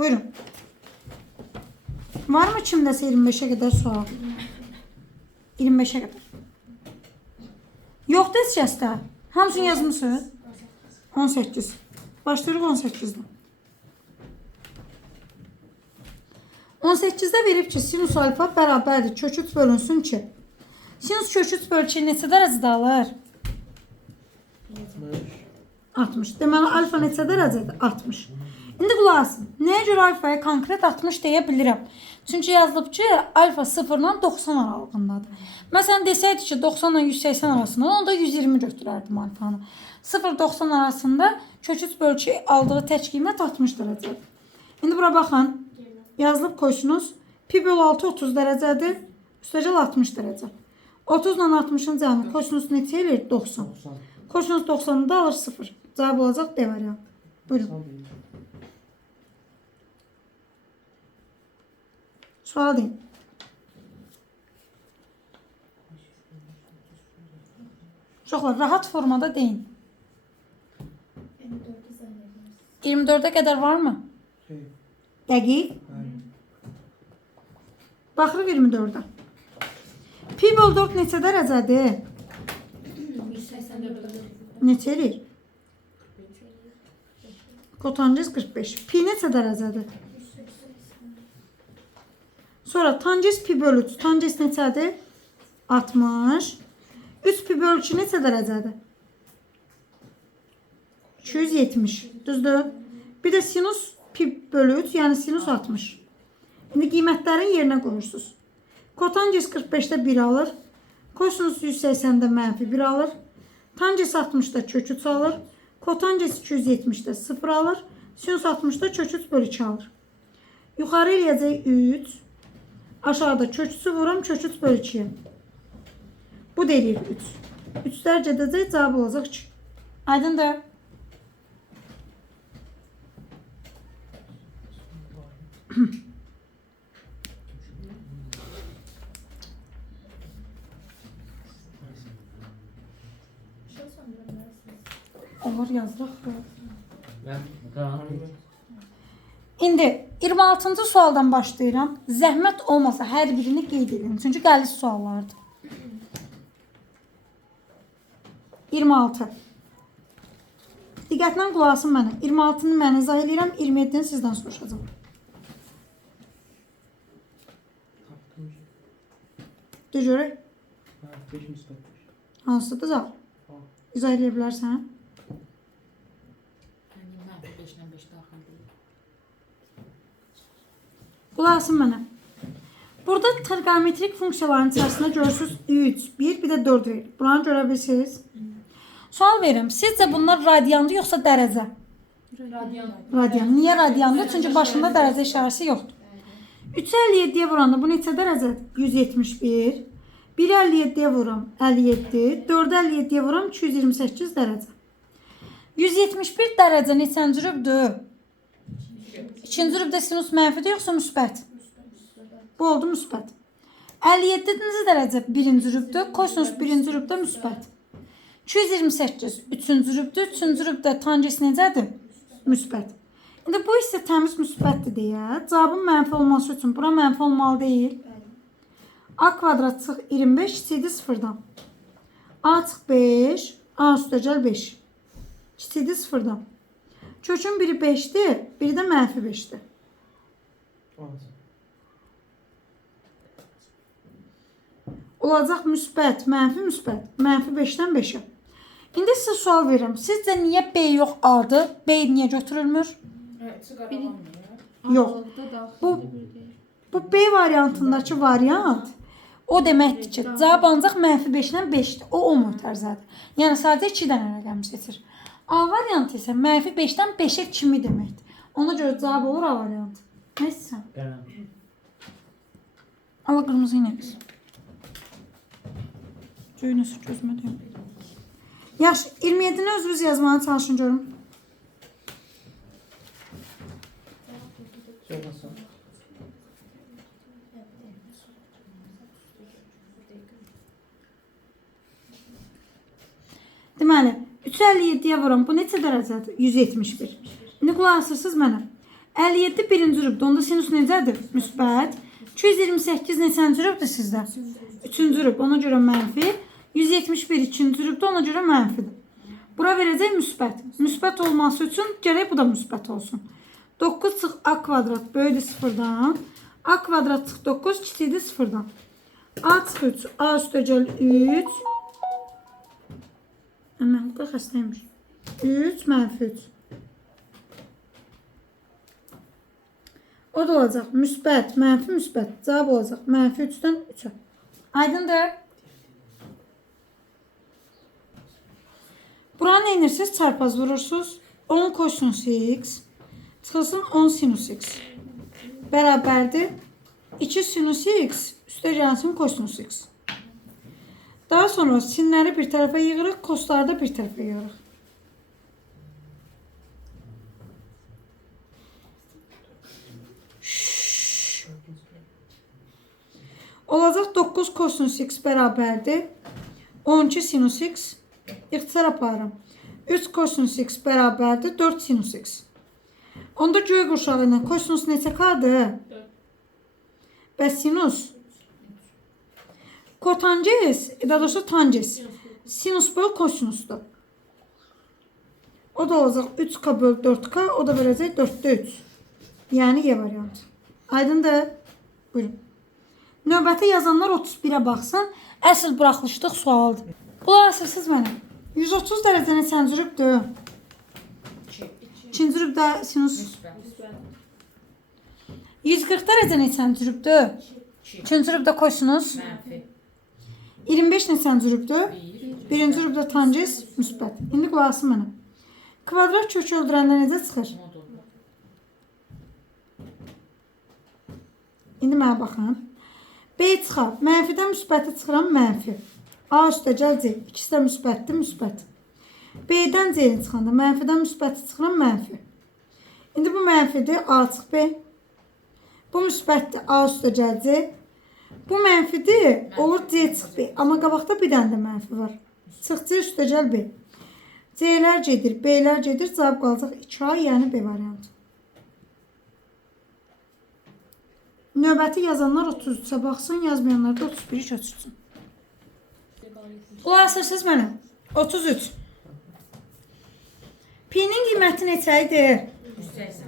Buyurun. Var mı kimdəsə 25'e kadar sual? 25'e kadar. Yoxdur heç kəsdə. Hamısını yazmısınız? 18. Başlayırıq 18'den. 18'də verib ki, sinus alfa bərabərdir. Kök 3 bölünsün ki. Sinus kök 3 bölü 2 neçə dərəcədə alır? 60. Deməli, alfa neçə dərəcədir? 60. İndi qulaq asın. Nəyə görə alfaya konkret 60 deyə bilirəm? Çünki yazılıb ki, alfa 0 ilə 90 aralığındadır. Məsələn, desəydi ki, 90 ilə 180 arasında, onda 120 götürərdim alfanı. 0-90 arasında kök 3 bölü 2 aldığı tək qiymət 60 dərəcədir. İndi bura baxın. Yazılıb koysunuz. Pi bölü 6 30 dərəcədir. Üstəcəl 60 dərəcə. 30 ilə 60'ın cəmi kosinus neçə eləyir? 90. Kosinus 90'ı da alır 0. Cavab olacaq D variantı. Buyurun. Sual deyin. Çoxlar rahat formada deyin. 24'e kadar var mı? Dəqiq. Baxırıq 24'e. Pi bölü 4 neçə dərəcədir? Neçə eləyir? Kotangens 45. Pi neçə dərəcədir? Sonra tangens pi bölü 3. Tangens neçədir? 60. 3 pi bölü 2 neçə dərəcədir? 270. Düzdür? Bir də sinus pi bölü 3, yəni sinus 60. İndi qiymətlərin yerinə qoyursunuz. Kotangens 45'də 1 alır. Kosinus 180'də mənfi 1 alır. Tangens 60'da kök 3 alır. Kotangens 270'də 0 alır. Sinus 60'da kök 3 bölü 2 alır. Yuxarı eləyəcək 3. Aşağıda kök 3'ü vuram kök 3 bölü 2'ye. Bu da eləyir 3. 3 dərc edəcək, cavab olacaq 2. Aydındır. Olur yazırıq. İndi 26-cı sualdan başlayıram. Zəhmət olmasa hər birini qeyd edin. Çünki qəliz suallardır. 26. Diqqətlə qulaq asın mənə. 26-nı mən izah edirəm, 27-ni sizdən soruşacağım. Düz görək. Hansıdır cavab? İzah edə bilərsən? Qulaq asın mənə. Burada trigonometrik funksiyaların içərisində görürsünüz 3, 1, bir də 4 verir. Buranı görə bilirsiniz. Sual verim. Sizcə bunlar radiyandır yoxsa dərəcə? Radiyan. Niyə radiyandır? Çünki başında dərəcə işarəsi yoxdur. 357'ye vuranda bu neçə dərəcədir? 171. 157'ye vuram 57. 457'ye vuram 228 dərəcə. 171 dərəcə neçənci rübdür? İkinci rübdə sinus mənfidir yoxsa müsbət? Bu oldu müsbət. 57-ci dərəcə birinci rübdür. Kosinus birinci rübdə müsbət. 228 üçüncü rübdür. Üçüncü rübdə tangens necədir? Müsbət. İndi bu isə təmiz müsbətdir deyə. Cavabın mənfi olması üçün bura mənfi olmalı deyil. A kvadrat çıx 25 kiçikdir 0'dan. A çıx 5. A üstəgəl 5. Kiçikdir 0'dan. Kökün biri 5'dir. Biri də mənfi 5'dir. Olacaq müsbət, mənfi müsbət. Mənfi 5'dən 5'ə. İndi sizə sual verirəm. Sizcə niyə B yox A'dır? B niyə götürülmür? Yox. Bu B variantındakı variant o deməkdir ki, cavab ancaq mənfi 5'dən 5'dir. O mötərizədir. Yəni sadəcə 2 dənə rəqəm seçir. A variantı isə mənfi 5'dən 5'ə kimi deməkdir. Ona görə cavab olur A variantı. Nə istəyirsən? Ala qırmızı ilə biz. Göynəsi gözümə deyəm. Yaxşı, 27'ni özünüz yazmaya çalışın görüm. Deməli, 357'ye vuram. Bu neçə dərəcədir? 171. İndi qulaq asırsınız mənə. 57 birinci rübdə. Onda sinus necədir? Müsbət. 228 neçənci rübdür sizdə? Üçüncü rüb. Ona görə mənfi. 171 ikinci rübdə. Ona görə mənfidir. Bura verəcək müsbət. Müsbət olması üçün gərək bu da müsbət olsun. 9 çıx a kvadrat böyüdür sıfırdan. A kvadrat çıx 9 kiçikdir sıfırdan. A çıx 3. A üstəgəl 3. Mən bu da xəstəymiş. 3 mənfi 3. O da olacaq müsbət, mənfi müsbət. Cavab olacaq mənfi 3-dən 3-ə. Aydındır? Buranı nə edirsiniz? Çarpaz vurursunuz. 10 kosinus x çıxılsın 10 sinus x. Bərabərdir. 2 sinus x üstə gəlsin kosinus x. Daha sonra sinləri bir tərəfə yığırıq, kosları da bir tərəfə yığırıq. Olacaq 9 kosinus x bərabərdir. 12 sinus x. İxtisar aparım. 3 kosinus x bərabərdir. 4 sinus x. Onda göy qurşağı ilə kosinus neçə kaldı? Bəs sinus? Kotanges, daha doğrusu tanges. Sinus böl kosinusdur. O da olacaq 3k böl 4k. O da verəcək 4'də 3. Yəni Y variantı. Aydındır? Buyurun. Növbəti yazanlar 31'ə baxsın. Əsl buraxılışlıq sualdır. Qulaq asırsınız mənə. 130 dərəcə neçənci rübdür? İkinci rübdə sinus. 140 dərəcə neçənci rübdür? İkinci rübdə kosinus. 25 neçənci rübdür? Birinci rübdə tangens müsbət. İndi qulaq asın mənə. Kvadrat kökü öldürəndə necə çıxır? İndi mənə baxın. B çıxar. Mənfidən müsbəti çıxıram mənfi. A üstəgəl C. İkisi də müsbətdir, müsbət. B'dən C'ni çıxanda mənfidən müsbəti çıxıram mənfi. İndi bu mənfidir. A çıx B. Bu müsbətdir. A üstəgəl C. Bu mənfidir. Olur C çıx B. Amma qabaqda bir dənə də mənfi var. Çıx C üstəgəl B. C'lər gedir, B'lər gedir. Cavab qalacaq 2A, yəni B variantı. Növbəti yazanlar 33'ə baxsın, yazmayanlar da 31'i köçürsün. Qulaq asırsınız mənə. 33. P'nin qiyməti neçə idi? 180.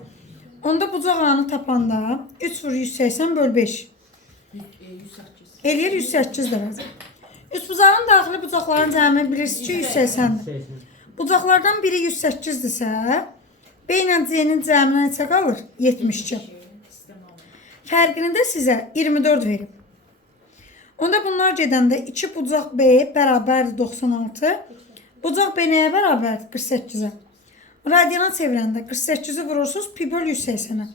Onda bucaq alanı tapanda 3 vur 180 böl 5. 108. Eləyir 108 dərəcə. Üç bucağın daxili bucaqların cəmi bilirsiniz ki 180'dir. Bucaqlardan biri 108'dirsə, B ilə C'nin cəminə neçə qalır? 72. Fərqini də sizə 24 verib. Onda bunlar gedəndə 2 bucaq B bərabərdir 96. Bucaq B nəyə bərabərdir? 48'ə. Radiana çevirəndə 48'i vurursunuz pi böl 180'ə.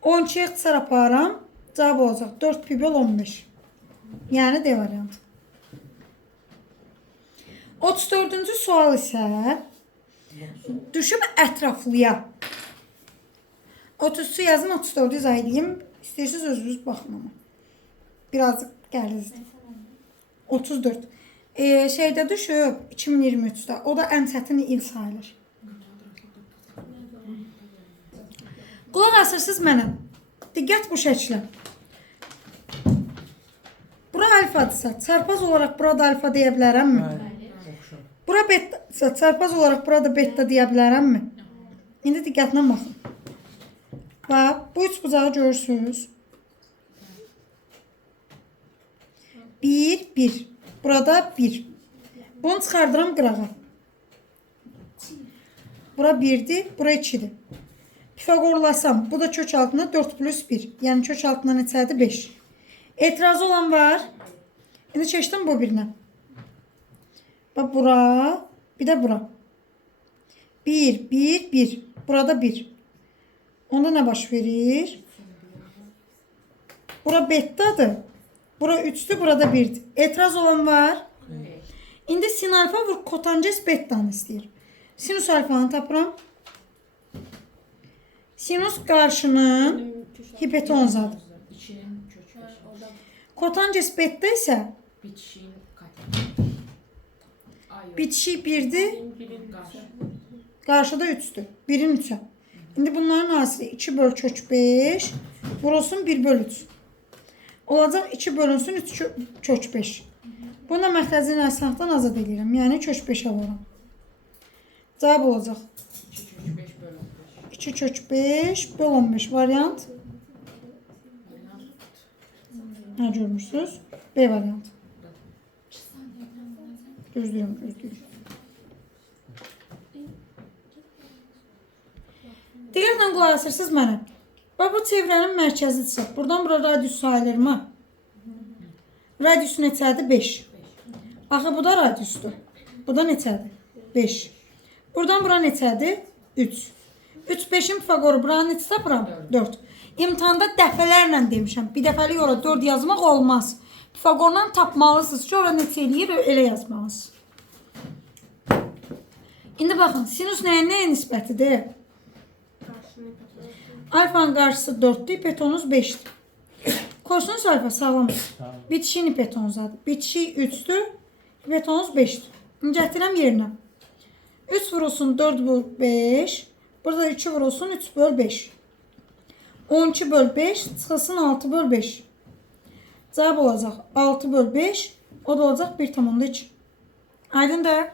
12'yə ixtisar aparam. Cavab olacaq 4 pi böl 15. Yəni D variantı. 34-cü sual isə düşüb ətraflıya. 33'ü yazın, 34'ü izah edeyim. İstəyirsiniz özünüz baxın. Birazcık gəlizdir. 34. Şeydə düşüb 2023'də. O da ən çətin il sayılır. Qulaq asırsınız mənə. Diqqət bu şəklə. Bura alfadırsa, çarpaz olaraq burada alfa deyə bilərəmmi? Bura beta, çarpaz olaraq burada beta deyə bilərəmmi? İndi diqqətlə baxın. Bax, bu üç bucağı görürsünüz. 1, 1. Burada 1. Bunu çıxardıram qırağa. Bura 1'dir, bura 2'dir. Pifagorlasam, bu da kök altına 4 plus 1. Yəni kök altına neçədir? 5. Etirazı olan var. İndi çeşdim bu birinə. Bax, bura, bir də bura. 1, 1, 1. Burada 1. Onda nə baş verir? Bura betadır. Bura 3'dür, burada 1'dir. Etiraz olan var. İndi sin alfa vur kotanges betanı istəyir. Sinus alfanı tapıram. Sinus qarşının hipotenuzadır. Kotanges beta isə bitişik 1'dir. Qarşıda 3'dür. 1'in 3'ə. İndi bunların hasili 2 böl kök 5 vurulsun 1 böl 3. Olacaq 2 bölünsün 3 kök 5. Buna məxrəcini əsnafdan azad edirəm. Yəni kök 5-ə vururam. Cavab olacaq 2 kök 5 bölü 15. 2 kök 5 böl 15 variant. Nə görmüşsünüz? B variantı. Gözləyirəm. Diqqətlə qulaq asırsınız mənə. Bax bu çevrənin mərkəzidirsə, buradan bura radius sayılırmı? Radius neçədir? 5. Axı bu da radiusdur. Bu da neçədir? 5. Buradan bura neçədir? 3. 3 5-in Pifagoru bura neçədir? Bura 4. İmtahanda dəfələrlə demişəm. Bir dəfəlik ora 4 yazmaq olmaz. Pifagordan tapmalısınız ki, ora neçə eləyir, elə yazmalısınız. İndi baxın, sinus nəyə nisbətidir? Alfanın qarşısı 4'dür, hipotenuz 5'dir. Kosinus alfa sağlam. Bitişik hipotenuzadır. Bitişik 3'dür, hipotenuz 5'dir. Gətirəm yerinə. 3 vurulsun 4 böl 5. Burada 2 vurulsun 3 böl 5. 12 böl 5 çıxılsın 6 böl 5. Cavab olacaq 6 böl 5. O da olacaq 1,2. Aydındır.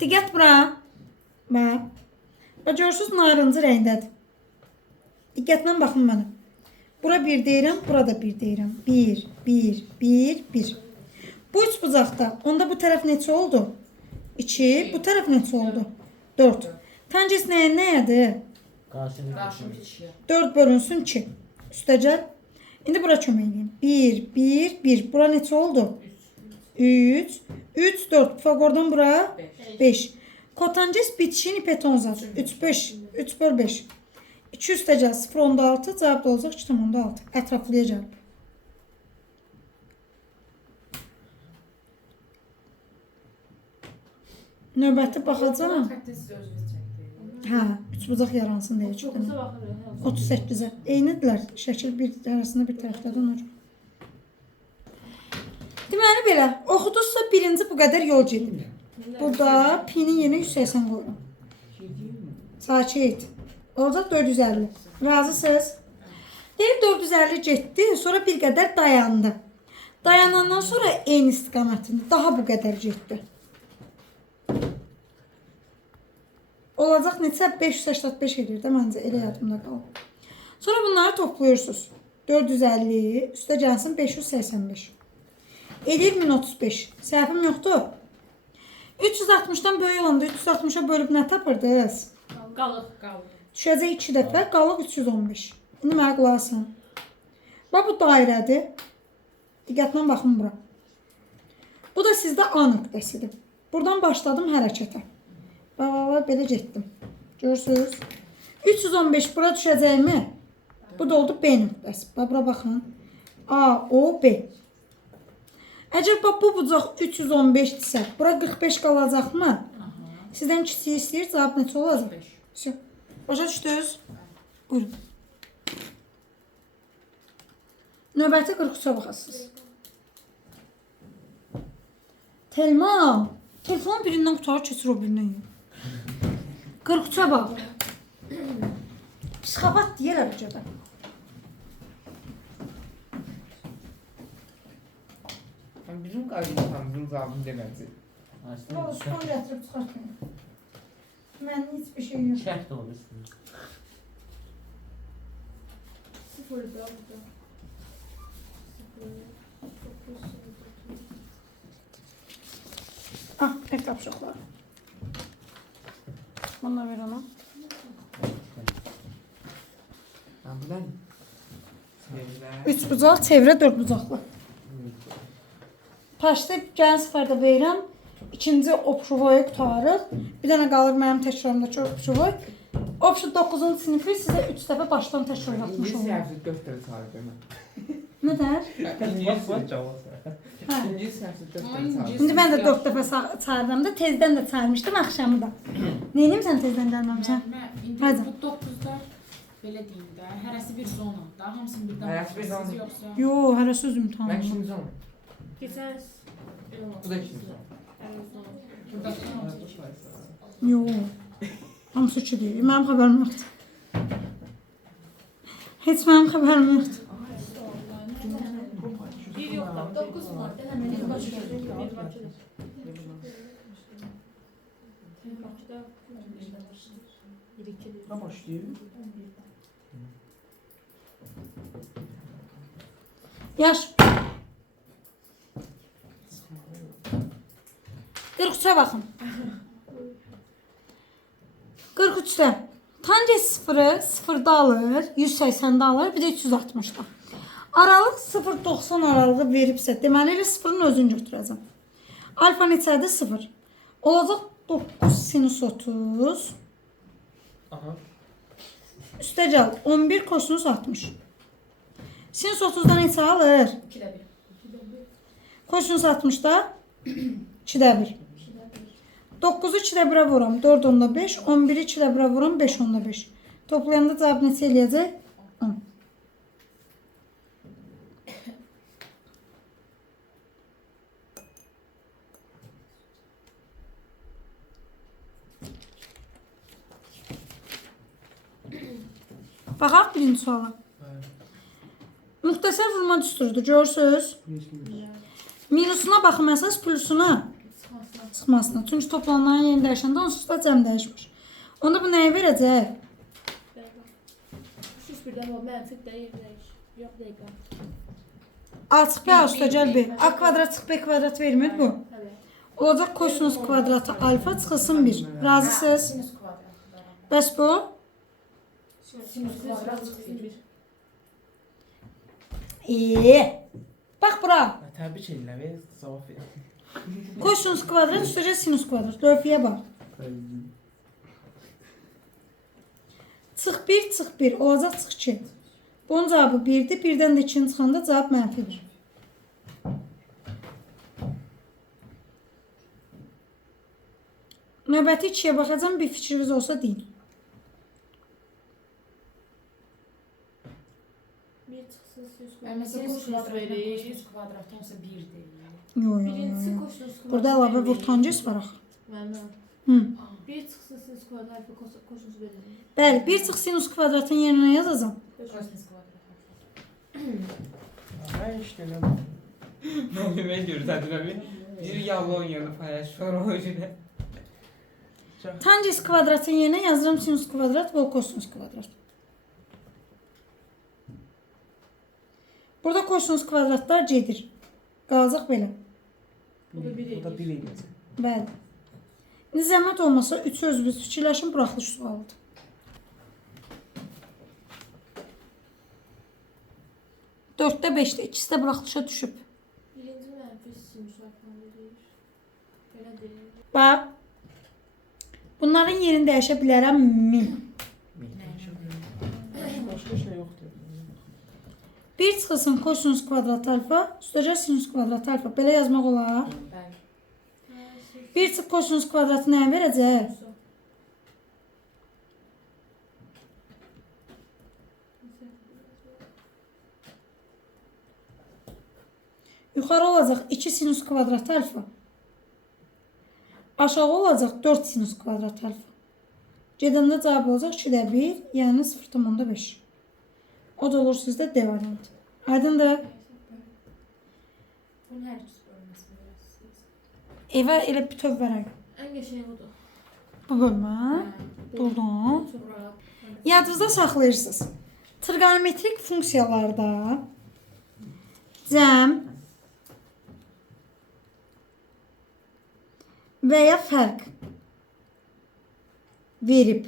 Diqqət bura. Bax. Və görürsünüz narıncı rəngdədir. Diqqətlə baxın mənə. Bura 1 deyirəm, bura da 1 deyirəm. 1, 1, 1, 1. Bu üç bucaqda. Onda bu tərəf neçə oldu? 2. Bu tərəf neçə oldu? 4. Tangens nəyədir? Qarşım bitişiyə. 4 bölünsün 2. Üstə gəl. İndi bura kömək edeyim. 1, 1, 1. Bura neçə oldu? 3. 3, 4. Pifagordan bura 5. Kotanges bitişin hipotenuzadır. 3, 5. 3 böl 5. 2 üstə gəl. 0,6. Cavab da olacaq 2,6. Ətraflıya gəlib. Növbəti baxacağım. Xətti siz özünüz çəkdiniz. Hə, 3 bucaq yaransın deyə çıxdım. 38-ə. Eynidirlər. Şəkil bir arasında bir tərəfdədir onlar. Deməli belə, oxuduzsa birinci bu qədər yol gedib. Burada pini yenə 180 qoyuram. Sakit. Olacaq 450. Razısınız? Deyib 450 getdi, sonra bir qədər dayandı. Dayanandan sonra eyni istiqamətində daha bu qədər getdi. Olacaq neçə? 585 edir də məncə, elə yadımda qalıb. Sonra bunları toplayırsınız. 450 üstə gəlsin 585. Edir 1035. Səhvim yoxdur. 360-dan böyük olanda 360-a bölüb nə tapırdınız? Qalıq. Düşəcək 2 dəfə, qalıq 315. İndi mənə qulaq asın. Bax bu dairədir. Diqqətlə baxın bura. Bu da sizdə A nöqtəsidir. Buradan başladım hərəkətə. Bax, belə getdim. Görürsünüz? 315 bura düşəcəkmi? Bu da oldu B nöqtəsi. Bax, bura baxın. A, O, B. Əgər bax, bu bucaq 315-dirsə, bura 45 qalacaqmı? Sizdən kiçiyi istəyir, cavab neçə olacaq? Başa düşdünüz? Buyurun. Növbəti 43-ə baxasınız. Telma, telefonun birindən qutarı keçir o birindən yox. 43-ə bax. Psixopat deyirlər bu cəbə. Bizim qaydalarımızın cavabını deməcək. Skor gətirib çıxartmayın. Mənim heç bir şey yox. Şərt olur. Ah, ev tapşırıqları. Bunları ver ona. Bu da 3 bucaq, çevrə 4 bucaqlı. Paşda gələn səfərdə verirəm. İkinci opşuvoyu qutarıq. Bir dənə qalır mənim təkrarımdakı opşuvoy. Opşu 9-cu sinifi sizə 3 dəfə başdan təkrar yapmış İngiliz olur. səhvsiz 4 dəfə çağırdı mən. Nə dər? İngiliz Hə. İngiliz səhvsiz 4 dəfə çağırdı. İndi mən də 4 dəfə çağırdım da, tezdən də çağırmışdım axşamı da. Neynim sən tezdən gəlməmsən? Hadi. Bu 9'da belə deyim də, hərəsi bir zonada, hamısını birdən Hərəsi bir baxırsınız, zona. yoxsa? Yo, hələ söz Mən imtahanı. ikinci zaman. Keçərs. Bu da ikinci zaman. Burada Yo. Hamısı 2 deyil. Mənim xəbərim yoxdur. Heç mənim xəbərim yoxdur. Bir yok da 9 var. Hemen bir başka. Bir başka. Ha başlayır. Yaş. 43'e baxın. 43'də. Tangens sıfırı 0'da alır, 180'də alır, bir də 360'da. Aralıq 0-90 aralığı veribsə, deməli elə sıfırın özünü götürəcəm. Alfa neçədir? 0. Olacaq 9 sinus 30. Aha. Üstə gəl 11 kosinus 60. Sinus 30'dan neçə alır? 2'de 1. Kosinus 60'da 2'də 1. 9'u 2'də 1'ə vuram, 4 onda 5. 11'i 2'də 1'ə vuram, 5 onda 5. Toplayanda cavab neçə eləyəcək? 10. Baxaq birinci suala. Müxtəsər vurma düsturudur, görürsünüz? Minusuna baxım əsas, plusuna çıxmasına. Çünki toplananların yeni dəyişəndə onsuz da cəm dəyişmiş. Onda bu nəyə verəcək? Sus birdən o məntiq deyil. Yox dəqiqə. A çıx B, A üstə gəl B. A kvadrat çıx B kvadrat vermir bu. Evet. Olacaq kosinus kvadratı alfa çıxılsın 1. Razısınız? Sinüs kvadratı. Bəs bu? Sinüs kvadrat çıxır 1. Bax bura. Təbrik edirəm, cavab ver. Kosinus kvadrat üstəcə sinus kvadrat. Lövhəyə bax. Çıx 1, çıx 1. Olacaq çıx 2. Bunun cavabı 1'dir. 1-dən də 2-ni çıxanda cavab mənfidir. Növbəti 2-yə baxacam. Bir fikriniz olsa deyin. Bir çıxsın sus. Yəni məsələn sinüs kvadratı sinüs kvadratı olsa 1 deyil. Yo, yo, Birincisi yo. kosinus kvadrat. Burada əlavə vur tangens var axı. Mənim. Hı. Bir çıxsın sinus kvadrat alfa kosinus verir. Bəli, bir çıx sinus kvadratın yerinə yazacağam. Kosinus kvadratı. Ha işte ne bu? Ne oluyor ben görüntüledim abi. Bir yavru oynuyordu paylaşıyor o yüzden. Tangens kvadratın yerinə yazıram sinus kvadrat və kosinus kvadrat. Burada kosinus kvadratlar gedir. Qalacaq belə. Bu da bir Bu da bir eləyəcək. Bəli. İndi zəhmət olmasa 3 özünüz fikirləşin, buraxılış sualıdır. Dörddə 5'də ikisi də buraxılışa düşüb. Birinci mənfi sinus alfa verir. Belə deyil. Bax. Bunların yerini dəyişə bilərəm min. Başka şey yoktur. 1 çıxılsın kosinus kvadrat alfa, üstəcə sinus kvadrat alfa. Belə yazmaq olar. Bəli. 1 çıx kosinus kvadratı nəyə verəcək? Yuxarı olacaq 2 sinus kvadrat alfa. Aşağı olacaq 4 sinus kvadrat alfa. Gedəndə cavab olacaq 2'də 1, yəni 0,5. O da olur sizdə D variantı. Aydındır? Bunun hər ikisi bölməsi verəsiniz. Evə elə bütöv verək. Ən qəşəng budur. Bu bölmə. Durdum. Çox rahat. Yadınızda saxlayırsınız. Trigonometrik funksiyalarda cəm və ya fərq verib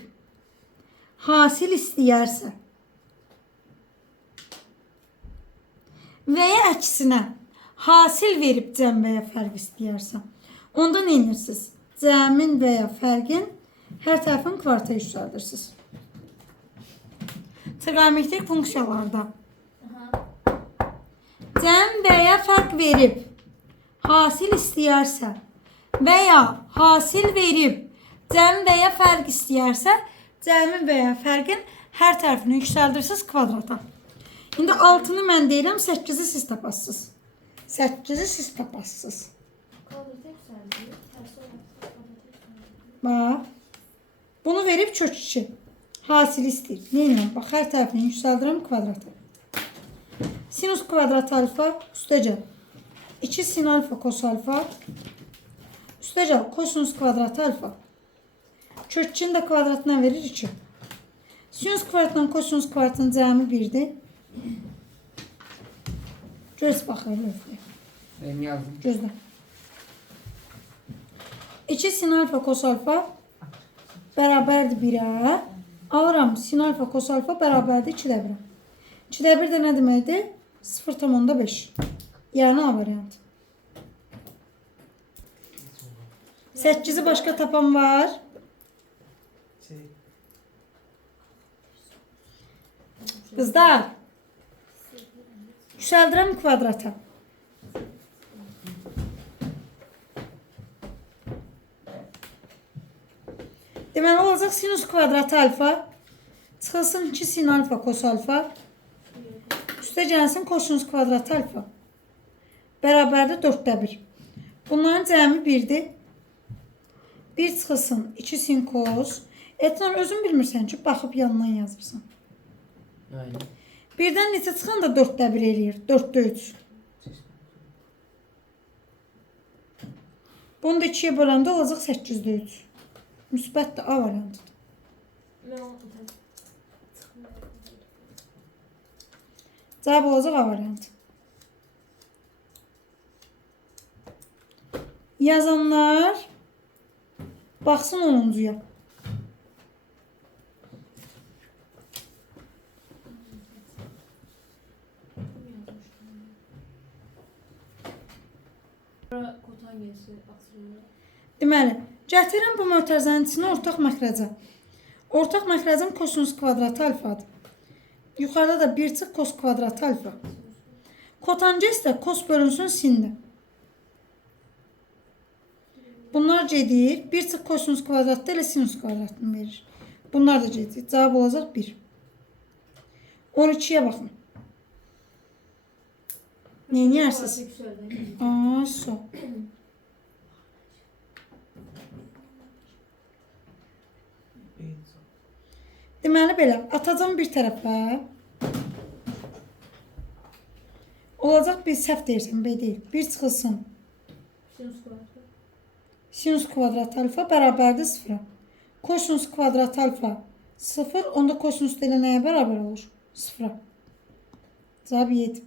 hasil istəyərsə və ya əksinə hasil verib cəm və ya fərq istəyərsə, onda nə edirsiniz? Cəmin və ya fərqin hər tərəfin kvarta yüksəldirsiniz. Trigonometrik funksiyalarda cəm və ya fərq verib hasil istəyərsə və ya hasil verib cəm və ya fərq istəyərsə, cəmin və ya fərqin hər tərəfini yüksəldirsiniz kvadrata. İndi 6'nı mən deyirəm, 8'i siz tapasınız. 8'i siz tapasınız. Kvadrat yüksəldir. Tərsi olaraq kvadrat yüksəldir. Bax. Bunu verib kök 2. Hasili istəyir. Neyinəm? Bax, hər tərəfini yüksəldirəm kvadrata. Sinus kvadrat alfa üstəcə 2 sin alfa kos alfa üstəcə kosinus kvadrat alfa. Kök 2'nin də kvadratına verir 2. Sinus kvadratla kosinus kvadratın cəmi 1'dir. Göz baxır lövhəyə. Ben yazdım. Gözlə. 2 sin alfa kos alfa bərabərdir 1'ə. Alıram sin alfa kos alfa bərabərdir 2'də 1'ə. 2'də 1 də nə deməkdir? 0,5. Yəni A variantı. 8'i başqa tapan var. Qızlar. Yüksəldirəm kvadrata. Deməli olacaq sinus kvadratı alfa çıxılsın 2 sin alfa kos alfa üstə gəlsin kosinus kvadratı alfa bərabərdir 4'də 1. Bunların cəmi 1'dir. 1 çıxılsın 2 sin kos. Etnar özün bilmirsən ki, baxıb yanından yazırsan. Aynen. Birdən neçə çıxan da 4'də 1 eləyir. 4'də 3. Bunu da 2'yə böləndə olacaq 8'də 3. Müsbət də A variantıdır. Mən onu Cavab olacaq A variantı. Yazanlar baxsın 10'cuya. Kotangesi atılıyor. Deməli, gətirin bu mötərizənin içinə ortaq məxrəcə. Ortaq məxrəcin kosinus kvadratı alfadır. Yuxarıda da 1 çıx kos kvadratı alfa. Kotanges də kos bölünsün sindir. Bunlar gedir. 1 çıx kosinus kvadratı ilə sinus kvadratını verir. Bunlar da gedir. Cavab olacaq 1. 12'yə baxın. Neyniyərsiniz? Aa, so. Deməli belə, atacağım bir tərəfə. Olacaq bir səhv deyirsən, B deyil. 1 çıxılsın. Sinus kvadrat alfa bərabərdir 0'a. Kosinus kvadrat alfa 0. Onda kosinus da ilə nəyə bərabər olur? 0'a. Cavab 7.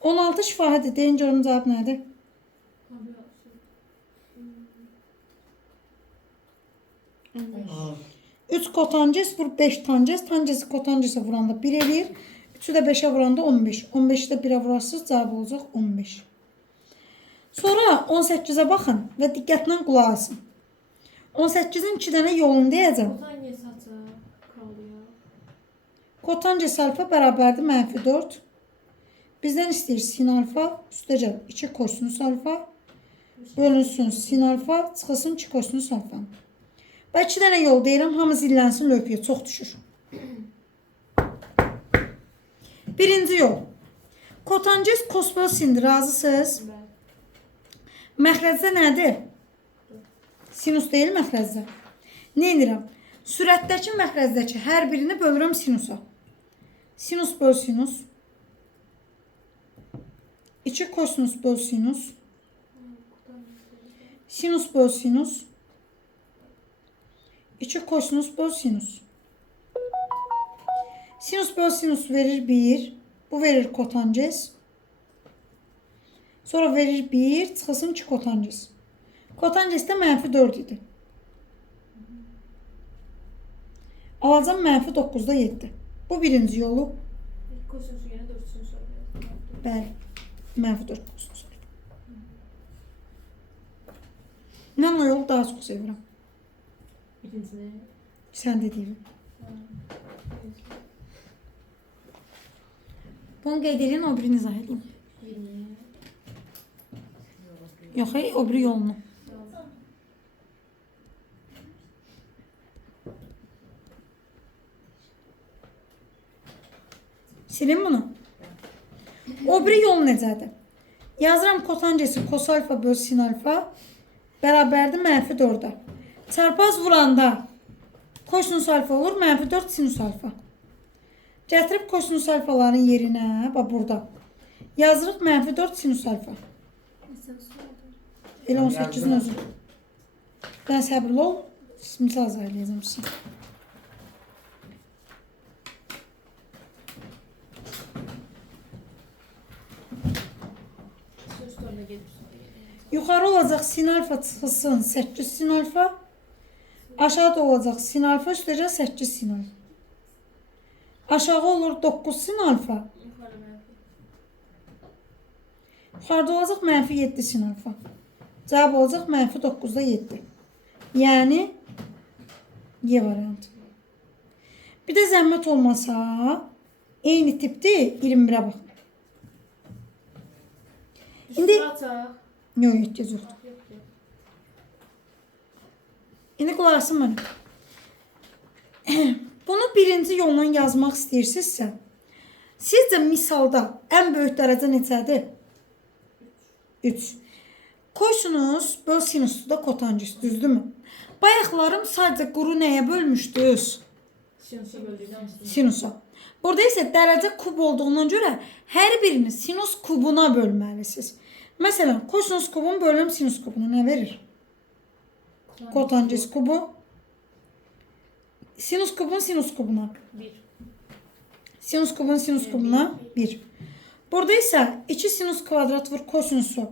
16 şifahidir. Deyin görüm cavab nədir? 3 kotanges vur 5 tanges. Tangesi kotangese vuranda 1 eləyir. 3'ü də 5'ə vuranda 15. 15'i də 1'ə vurarsınız. Cavab olacaq 15. Sonra 18'ə baxın və diqqətlə qulaq asın. 18'in 2 dənə yolunu deyəcəm. Kotangesi atı kalıyor. Kotanges alfa bərabərdir -4. Bizdən istəyir sin alfa üstəcə 2 kosinus alfa bölünsün sin alfa çıxılsın 2 kosinus alfa. Və 2 dənə yol deyirəm, hamı zillənsin lövhəyə, çox düşür. Birinci yol. Kotanges kos böl sindir, razısınız? Məxrəcdə nədir? Sinus deyil məxrəcdə. Nə edirəm? Sürətdəki məxrəcdəki hər birini bölürəm sinusa. Sinus böl sinus. 2 kosinus böl sinus. Sinus böl sinus. 2 kosinus böl sinus. Sinus böl sinus verir 1. Bu verir kotanges. Sonra verir 1. Çıxılsın 2 kotanges. Kotanges də -4 idi. Alacam -9'da 7. Bu birinci yolu. Kosinüsü yine 4'sünü soruyor. Bəli. -4 kosinus olur. Mən o yolu daha çox sevirəm. Birincisini. Sən dediyin. Bunu qeyd edin, o birini izah edeyim. 20. Yox, o biri yolunu. Silin bunu. O biri yol necədir? Yazıram kotangesi kos alfa böl sin alfa. bərabərdir -4-a. Çarpaz vuranda kosinus alfa olur, -4 sinus alfa. Gətirib kosinus alfaların yerinə, bax burada. Yazırıq -4 sinus alfa. Sən sordu. Elə 18-in özü. Dən səbirli ol, misal izah sizə. Sözlərlə gedirsən. Yuxarı olacaq sin alfa çıxılsın 8 sin alfa. Aşağıda olacaq sin alfa üstəcə 8 sin alfa. Aşağı olur 9 sin alfa. Yuxarı mənfi. Yuxarıda olacaq -7 sin alfa. Cavab olacaq -9'da 7. Yəni Y variantı. Bir də zəhmət olmasa eyni tipdir 21-ə bax. İndi Açaq. yox, ehtiyac yoxdur. İndi qulaq asın mənə. Bunu birinci yolla yazmaq istəyirsinizsə, sizcə misalda ən böyük dərəcə neçədir? 3. Kosinus böl sinusdur da kotanjus, düzdürmü? Bayaqlarım sadəcə quru nəyə bölmüşdünüz? Sinusa böldükdən sonra. Sinusa. Burada isə dərəcə kub olduğundan görə hər birini sinus kubuna bölməlisiniz. Məsələn, kosinus kubun bölüm sinus kubuna nə verir? Kotanjus kubu. Sinus kubun sinus kubuna. 1. Sinus kubun sinus kubuna 1. Burada isə 2 sinus kvadrat vur kosinusu.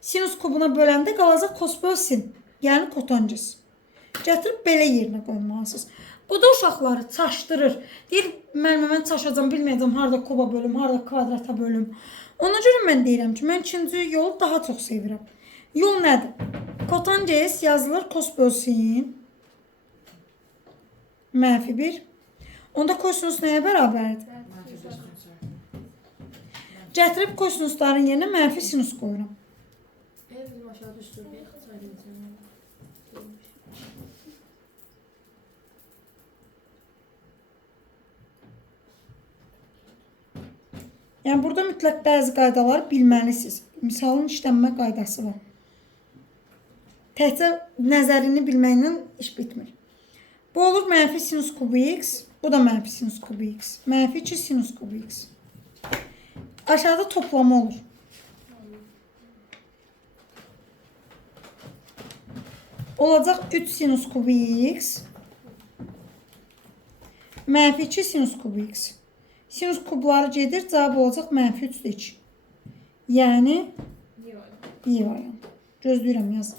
Sinus kubuna böləndə qalacaq kos böl sin. Yəni kotanjus. Gətirib belə yerinə qoymalısınız. Bu da uşaqları çaşdırır. Deyir, mən çaşacam, bilməyəcəm harada kuba bölüm, harada kvadrata bölüm. Ona görə mən deyirəm ki, mən ikinci yolu daha çox sevirəm. Yol nədir? Kotanjus yazılır kos böl sin. -1. Onda kosinus nəyə bərabərdir? Gətirib kosinusların yerinə mənfi sinus qoyuram. Bizim aşağıda üstü bir sayılır. Yəni burada mütləq bəzi qaydaları bilməlisiniz. Misalın işlənmə qaydası var. Təkcə nəzərini bilməklə iş bitmir. Bu olur mənfi sinus kubu x. Bu da mənfi sinus kubu x. -2 sinus kubu x. Aşağıda toplama olur. Olacaq 3 sinus kubu x. -2 sinus kubu x. Sinus kubları gedir, cavab olacaq -3'də 2. Yəni Niyə var? Y variantı. Gözləyirəm yazın.